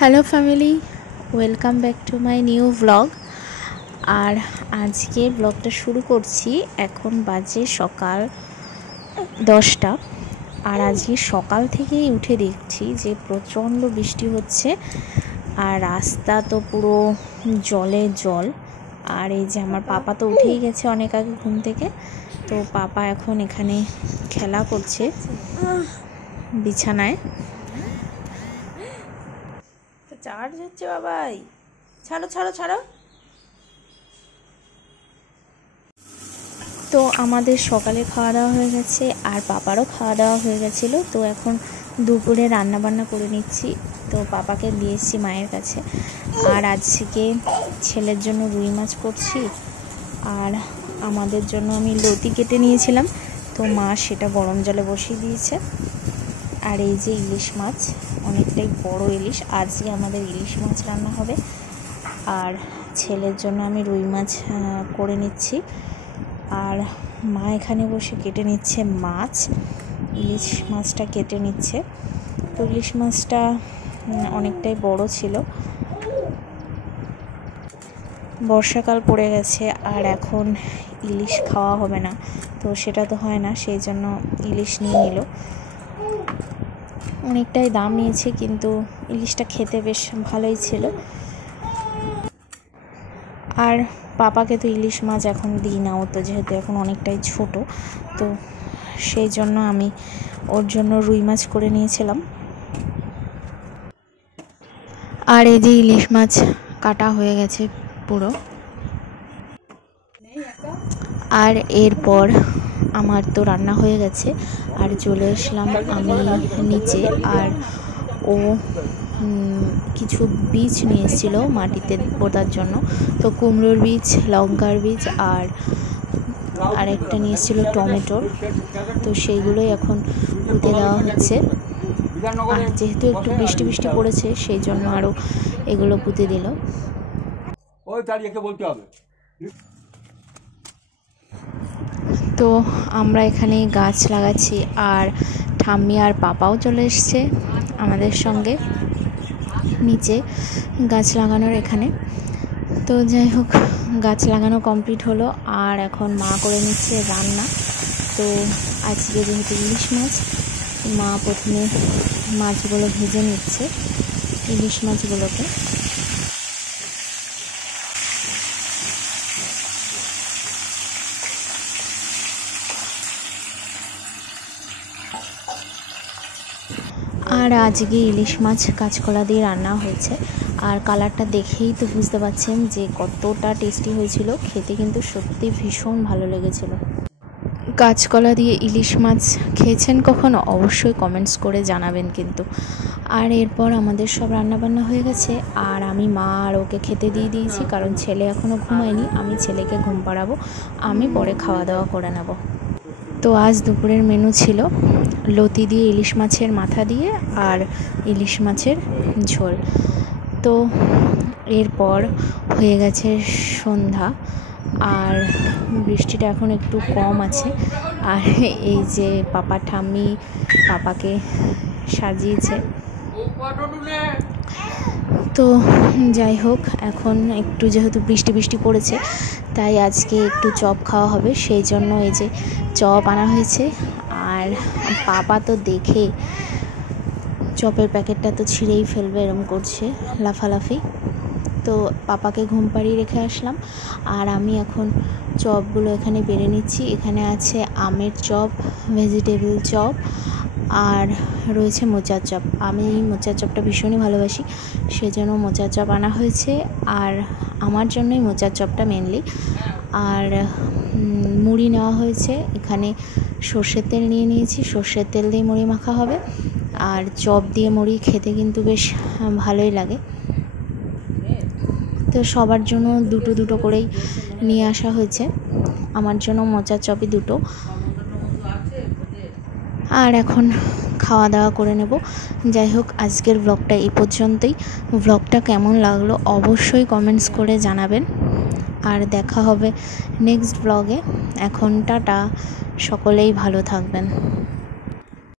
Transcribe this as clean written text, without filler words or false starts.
Hello family, welcome back to my new blog. আর আজকে ব্লগটা শুরু করছি। এখন বাজে সকাল 10টা। আর আজকে সকাল থেকেই উঠে দেখছি যে প্রচণ্ড বৃষ্টি হচ্ছে, আর রাস্তা তো পুরো জলে জল। আর এই যে আমার পাপা তো উঠেই গেছে অনেক আগে ঘুম থেকে। তো পাপা এখন এখানে খেলা করছে বিছানায়। চার্জ হচ্ছে বাবাই, ছাড়ো ছাড়ো ছাড়ো। তো আমাদের সকালে খাওয়া দাওয়া হয়ে গেছে, আর পাপারও খাওয়া দাওয়া হয়ে গেছিলো। তো এখন দুপুরে রান্না বান্না করে নিচ্ছি। তো পাপাকে দিয়ে এসেছি মায়ের কাছে। আর আজকে ছেলের জন্য রুই মাছ করছি, আর আমাদের জন্য আমি লতি কেটে নিয়েছিলাম। তো মা সেটা গরম জলে বসিয়ে দিয়েছে। আর এই যে ইলিশ মাছ, অনেকটাই বড় ইলিশ। আজকে আমাদের ইলিশ মাছ রান্না হবে। আর ছেলের জন্য আমি রুই মাছ করে নিচ্ছি, আর মা এখানে বসে কেটে নিচ্ছে মাছ। ইলিশ মাছটা কেটে নিচ্ছে। তো ইলিশ মাছটা অনেকটাই বড় ছিল। বর্ষাকাল পড়ে গেছে, আর এখন ইলিশ খাওয়া হবে না, তো সেটা তো হয় না, সেই জন্য ইলিশ নিয়ে নিল। অনেকটাই দাম নিয়েছে, কিন্তু ইলিশটা খেতে বেশ ভালোই ছিল। আর পাপাকে তো ইলিশ মাছ এখন দিই না, ও তো যেহেতু এখন অনেকটাই ছোট, তো সেই জন্য আমি ওর জন্য রুই মাছ করে নিয়েছিলাম। আর এই যে ইলিশ মাছ কাটা হয়ে গেছে পুরো। আর এরপর আমার তো রান্না হয়ে গেছে, আর চলে আসলাম আমি নিচে। আর ও কিছু বীজ নিয়ে এসেছিল মাটিতে পোঁতার জন্য। তো কুমড়োর বীজ, লঙ্কার বীজ, আর একটা নিয়ে এসেছিলো টমেটোর। তো সেইগুলোই এখন পুঁতে দেওয়া হচ্ছে। আর যেহেতু একটু বৃষ্টি বৃষ্টি পড়েছে, সেই জন্য আরও এগুলো পুঁতে দিল। তো আমরা এখানে গাছ লাগাচ্ছি, আর ঠাম্মি আর পাপাও চলে এসছে আমাদের সঙ্গে নিচে গাছ লাগানোর এখানে। তো যাই হোক, গাছ লাগানো কমপ্লিট হলো, আর এখন মা করে নিচ্ছে রান্না। তো আজকে যেহেতু ইলিশ মাছ, মা প্রথমে মাছগুলো ভেজে নিচ্ছে, ইলিশ মাছগুলোকে। আর আজকে ইলিশ মাছ কাঁচকলা দিয়ে রান্না হয়েছে। আর কালারটা দেখেই তো বুঝতে পারছেন যে কতটা টেস্টি হয়েছিল। খেতে কিন্তু সত্যি ভীষণ ভালো লেগেছিল। কাঁচকলা দিয়ে ইলিশ মাছ খেয়েছেন কখনো? অবশ্যই কমেন্টস করে জানাবেন কিন্তু। আর এরপর আমাদের সব রান্নাবান্না হয়ে গেছে, আর আমি মা আর ওকে খেতে দিয়ে দিয়েছি, কারণ ছেলে এখনও ঘুমায়নি। আমি ছেলেকে ঘুম পাড়াবো, আমি পরে খাওয়া দাওয়া করে নেব। তো আজ দুপুরের মেনু ছিল লতি দিয়ে ইলিশ মাছের মাথা দিয়ে, আর ইলিশ মাছের ঝোল। তো এরপর হয়ে গেছে সন্ধ্যা, আর বৃষ্টিটা এখন একটু কম আছে। আর এই যে পাপা ঠাম্মি পাপাকে সাজিয়েছে। তো যাই হোক, এখন একটু যেহেতু বৃষ্টি বৃষ্টি পড়েছে, তাই আজকে একটু চপ খাওয়া হবে, সেই জন্য এই যে চপ আনা হয়েছে। আর পাপা তো দেখে চপের প্যাকেটটা তো ছিঁড়েই ফেলবে, এরম করছে লাফালাফি। তো পাপাকে ঘুম পাড়িয়ে রেখে আসলাম, আর আমি এখন চপগুলো এখানে বেড়ে নিচ্ছি। এখানে আছে আমের চপ, ভেজিটেবল চপ, আর রয়েছে মোচার চপ। আমি মোচার চপটা ভীষণই ভালোবাসি, সেজন্য মোচার চপ আনা হয়েছে। আর আমার জন্যই মোচার চপটা মেনলি। আর মুড়ি নেওয়া হয়েছে, এখানে সর্ষের তেল নিয়ে নিয়েছি, সর্ষের তেল দিয়ে মুড়ি মাখা হবে। আর চপ দিয়ে মুড়ি খেতে কিন্তু বেশ ভালোই লাগে। তো সবার জন্য দুটো দুটো করেই নিয়ে আসা হয়েছে, আমার জন্য মোচার চপই দুটো। আর এখন খাওয়া দাওয়া করে নেব। যাই হোক, আজকের ব্লগটা এই পর্যন্তই। ব্লগটা কেমন লাগলো অবশ্যই কমেন্টস করে জানাবেন, আর দেখা হবে নেক্সট ব্লগে। এখন টাটা, সকলেই ভালো থাকবেন।